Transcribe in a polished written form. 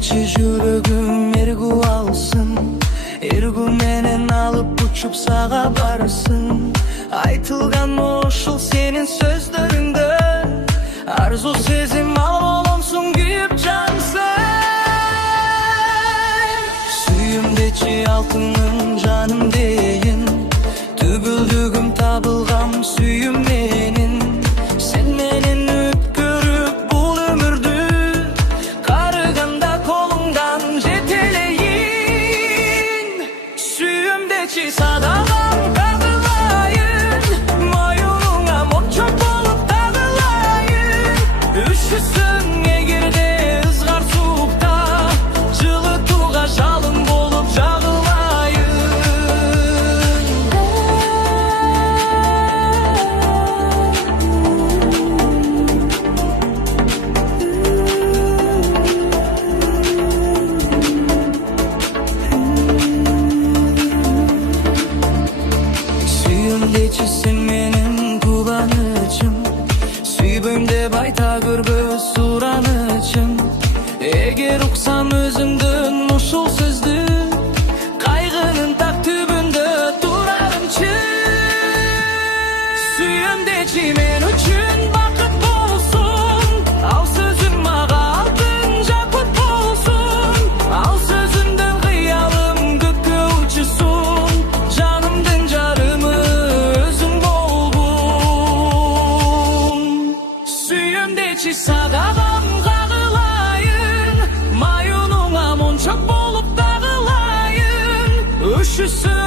Süyümdeki жүрөгүм эргүү алсын, эргүү менен алып учуп сага барсын. Айтылган ушул сенин сөздөрүңдө, арзу сезим ал боломсуң күйүп жансың. Süyümdeki алтыным жаным дейин, түгүлдүгүм табылгам сүйүм менин. Сен менен өткөрүп бул өмүрдү, карыганда колуңдан жетелейин. Süyümdeki садагам тагылайын, моюнуңа мончок болуп тагылайын. Үшүсүң эгерде ызгар суукта, жылытууга жалын болуп жагылайын. Süyümdeki sen menin кубанычым, сүйбөйм деп айта көрбөс суранычым. Эгер уксам өзүңдүн ушул сөздү, кайгынын так түбүндө турарымчы. Süyümdeki мен үчүн бакыт болсун, ал сөзүм мага алтын жакут болсун. Ал сөзүмдөн кыялым көккө учусун, жанымдын жарымы өзүң болгун. Süyümdeki садагам кагылайын, моюнуңа мончок болуп тагылайын. Үшүсүң